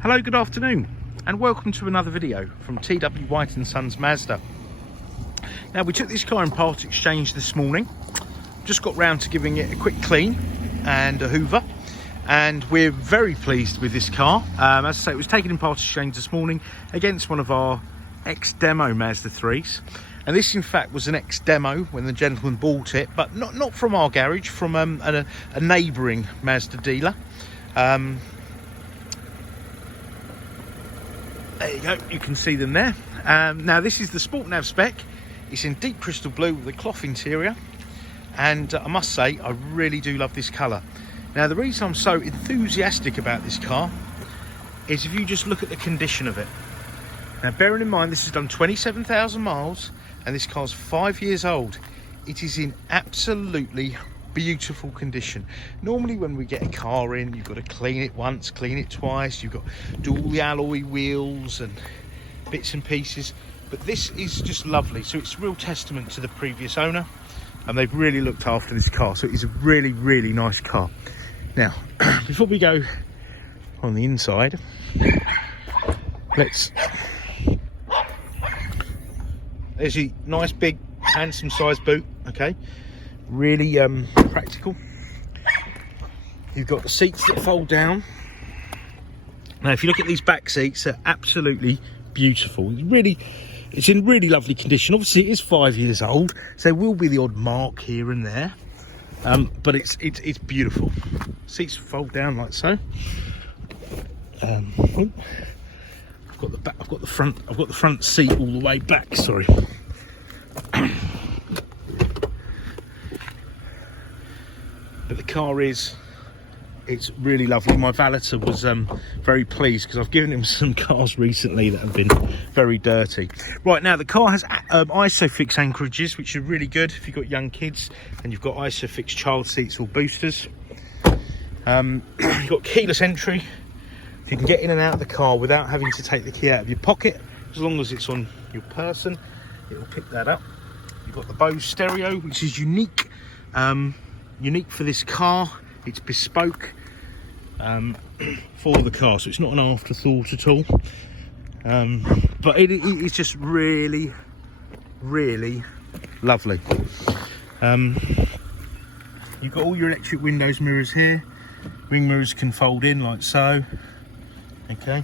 Hello, good afternoon, and welcome to another video from T.W White Sons Mazda. Now, we took this car in part exchange this morning, just got round to giving it a quick clean and a hoover, and we're very pleased with this car. As I say, it was taken in part exchange this morning against one of our ex-demo Mazda 3s, and this in fact was an ex-demo when the gentleman bought it, but not from our garage, from a neighbouring Mazda dealer. There you go, you can see them there. Now this is the Sport Nav spec. It's in deep crystal blue with a cloth interior, and I must say I really do love this colour. Now the reason I'm so enthusiastic about this car is if you just look at the condition of it. Now bearing in mind this has done 27,000 miles and this car's 5 years old, it is in absolutely beautiful condition. Normally when we get a car in, you've got to clean it once, clean it twice, you've got to do all the alloy wheels and bits and pieces, but this is just lovely. So it's a real testament to the previous owner, and they've really looked after this car. So it is a really nice car. Now before we go on the inside, there's a nice big handsome sized boot. Okay, really practical. You've got the seats that fold down. Now if you look at these back seats, they're absolutely beautiful. It's in really lovely condition. Obviously it is 5 years old, so there will be the odd mark here and there, but it's beautiful. Seats fold down like so. I've got the front seat all the way back, sorry. But the car it's really lovely. My valeter was very pleased because I've given him some cars recently that have been very dirty. Right, now the car has ISOFIX anchorages, which are really good if you've got young kids and you've got ISOFIX child seats or boosters. You've got keyless entry. You can get in and out of the car without having to take the key out of your pocket. As long as it's on your person, it will pick that up. You've got the Bose stereo, which is unique for this car. It's bespoke for the car, so it's not an afterthought at all. But it's just really lovely. You've got all your electric windows mirrors here. Ring mirrors can fold in like so. Okay,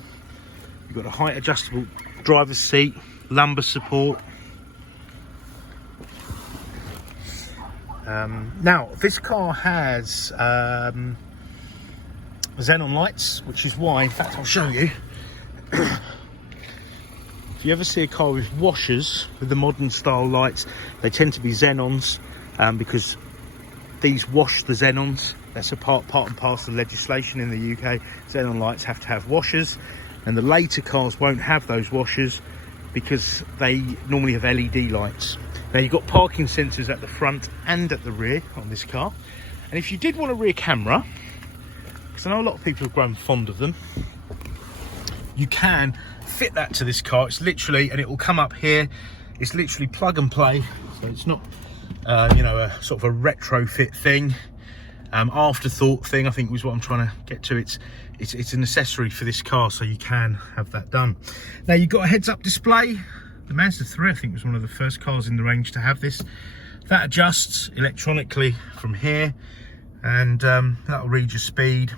you've got a height adjustable driver's seat, lumbar support. Now this car has xenon lights, which is why, in fact I'll show you. If you ever see a car with washers with the modern style lights, they tend to be xenons, because these wash the xenons. That's a part and parcel of legislation in the UK. Xenon lights have to have washers, and the later cars won't have those washers because they normally have LED lights. Now you've got parking sensors at the front and at the rear on this car, and if you did want a rear camera, because I know a lot of people have grown fond of them, you can fit that to this car. It's literally, and it will come up here, it's literally plug and play, so it's not a sort of a retrofit thing, afterthought thing, I think was what I'm trying to get to. It's an accessory for this car, so you can have that done. Now you've got a heads-up display. The Mazda 3, I think, was one of the first cars in the range to have this. That adjusts electronically from here, and that'll read your speed,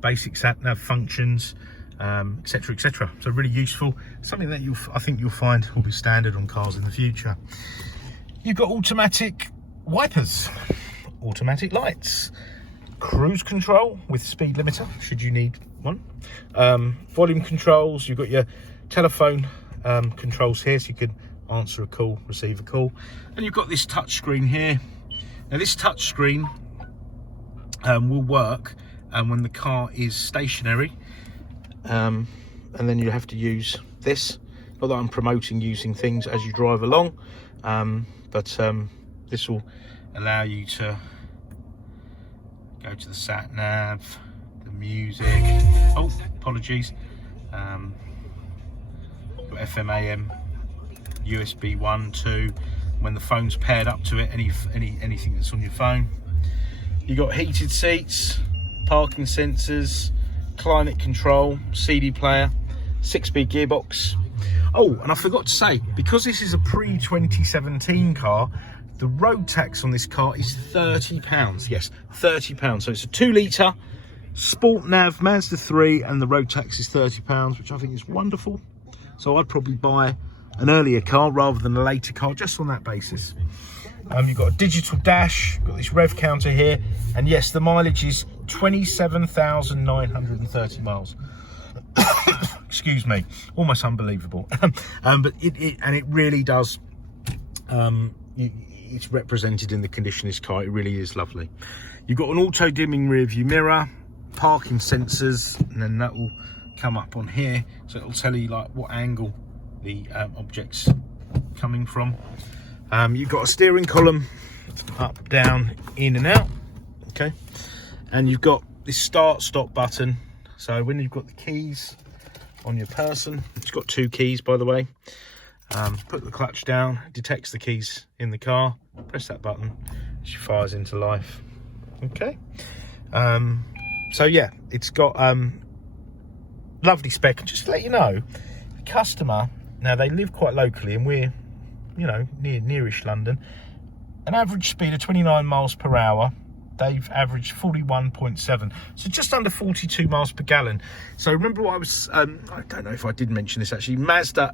basic sat nav functions, etc. So really useful, something that I think you'll find will be standard on cars in the future. You've got automatic wipers, automatic lights, cruise control with speed limiter should you need one, volume controls. You've got your telephone controls here, so you can answer a call, receive a call, and you've got this touch screen here. Now this touch screen will work when the car is stationary, and then you have to use this. Not that I'm promoting using things as you drive along, but this will allow you to go to the sat nav, the music. Oh, apologies. FM, AM, USB 1, 2. When the phone's paired up to it, anything that's on your phone. You got heated seats, parking sensors, climate control, CD player, 6-speed gearbox. Oh, and I forgot to say, because this is a pre-2017 car, the road tax on this car is £30. Yes, £30. So it's a 2-litre Sport Nav Mazda 3, and the road tax is £30, which I think is wonderful. So I'd probably buy an earlier car rather than a later car, just on that basis. You've got a digital dash, got this rev counter here, and yes, the mileage is 27,930 miles. Excuse me, almost unbelievable. But it really does. It's represented in the condition of this car. It really is lovely. You've got an auto dimming rear view mirror, parking sensors, and then that will come up on here, so it'll tell you like what angle the object's coming from. You've got a steering column, up, down, in and out. Okay, and you've got this start stop button, so when you've got the keys on your person, it's got 2 keys by the way, put the clutch down, detects the keys in the car, press that button, she fires into life. Okay, so yeah, it's got lovely spec. And just to let you know, the customer, now they live quite locally and we're, you know, nearish London, an average speed of 29 miles per hour. They've averaged 41.7, so just under 42 miles per gallon. So remember what I was, I don't know if I did mention this actually, Mazda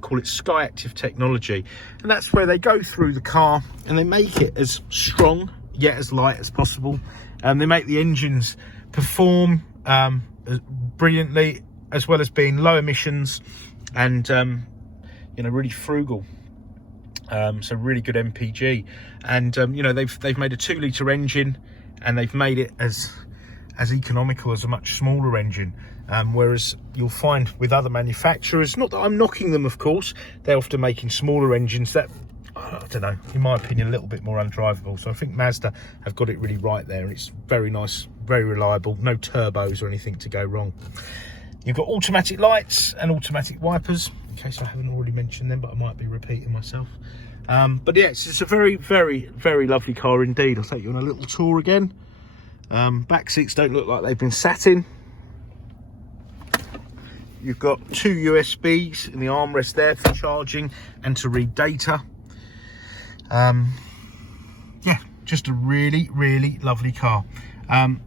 call it SKYACTIV technology, and that's where they go through the car and they make it as strong yet as light as possible. They make the engines perform brilliantly, as well as being low emissions and you know, really frugal. So really good MPG, and you know, they've made a 2-litre engine, and they've made it as economical as a much smaller engine. Whereas you'll find with other manufacturers, not that I'm knocking them, of course, they're often making smaller engines that, I don't know, in my opinion, a little bit more undrivable. So I think Mazda have got it really right there, and it's very nice, very reliable, no turbos or anything to go wrong. You've got automatic lights and automatic wipers, in case I haven't already mentioned them, but I might be repeating myself. But yes, it's a very, very, very lovely car indeed. I'll take you on a little tour again. Back seats don't look like they've been sat in. You've got 2 USBs in the armrest there for charging and to read data. Yeah, just a really, really lovely car. On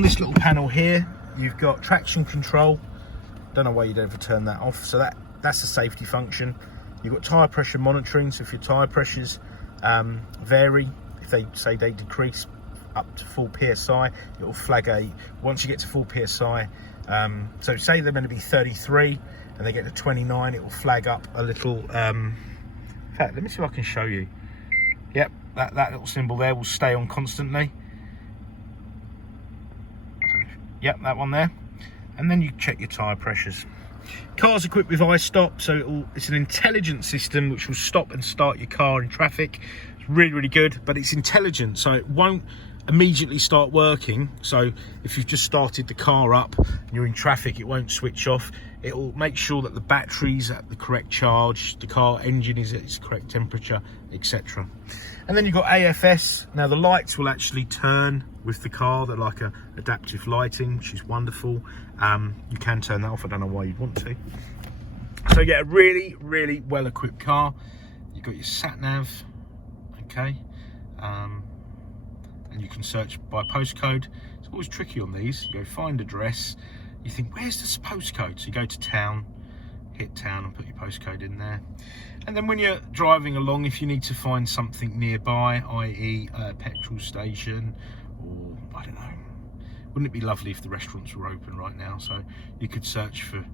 this little panel here, you've got traction control. Don't know why you'd ever turn that off, so that's a safety function. You've got tyre pressure monitoring, so if your tyre pressures vary, if they say they decrease up to full PSI, it will flag once you get to full PSI, so say they're going to be 33 and they get to 29, it will flag up a little, in fact, let me see if I can show you. Yep, that little symbol there will stay on constantly. Yep, that one there. And then you check your tyre pressures. Car's equipped with iStop, so it's an intelligent system which will stop and start your car in traffic. It's really, really good, but it's intelligent, so it won't immediately start working. So if you've just started the car up and you're in traffic, it won't switch off. It will make sure that the battery's at the correct charge, the car engine is at its correct temperature, etc. And then you've got AFS. Now the lights will actually turn with the car. They're like a adaptive lighting, which is wonderful. You can turn that off. I don't know why you'd want to. So yeah, a really, really well equipped car. You've got your sat nav, okay, and you can search by postcode. It's always tricky on these. You go find address, you think, where's this postcode? So you go to town, hit town and put your postcode in there. And then when you're driving along, if you need to find something nearby, i.e. a petrol station, or I don't know, wouldn't it be lovely if the restaurants were open right now? So you could search for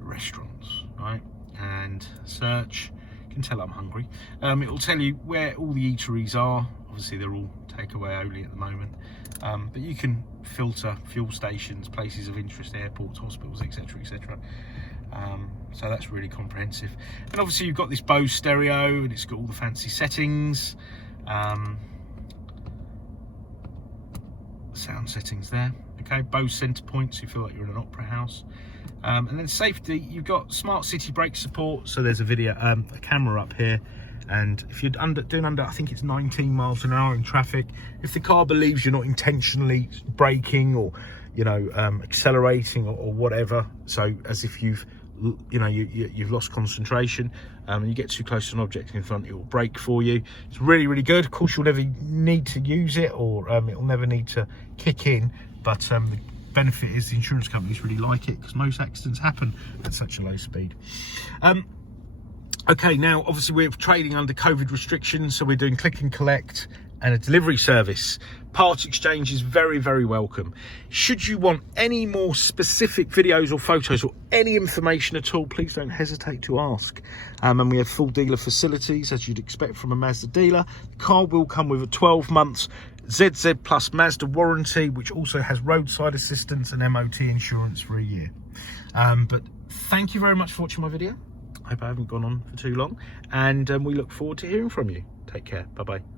restaurants, right? And search, you can tell I'm hungry. It will tell you where all the eateries are. Obviously they're all takeaway only at the moment, but you can filter fuel stations, places of interest, airports, hospitals, etc, etc. So that's really comprehensive. And obviously you've got this Bose stereo, and it's got all the fancy settings, sound settings there, okay, Bose center points, you feel like you're in an opera house. And then safety, you've got smart city brake support, so there's a camera up here, and if you're doing under, I think it's 19 miles an hour in traffic, if the car believes you're not intentionally braking, or you know, accelerating or whatever. So as if you've lost concentration, and you get too close to an object in front, it will brake for you. It's really, really good. Of course, you'll never need to use it, or it will never need to kick in, but the benefit is the insurance companies really like it, because most accidents happen at such a low speed. Okay, now obviously we're trading under COVID restrictions, so we're doing click and collect and a delivery service. Part exchange is very, very welcome. Should you want any more specific videos or photos or any information at all, please don't hesitate to ask. And we have full dealer facilities, as you'd expect from a Mazda dealer. The car will come with a 12 months ZZ Plus Mazda warranty, which also has roadside assistance and MOT insurance for a year. But thank you very much for watching my video. I hope I haven't gone on for too long, and we look forward to hearing from you. Take care. Bye-bye.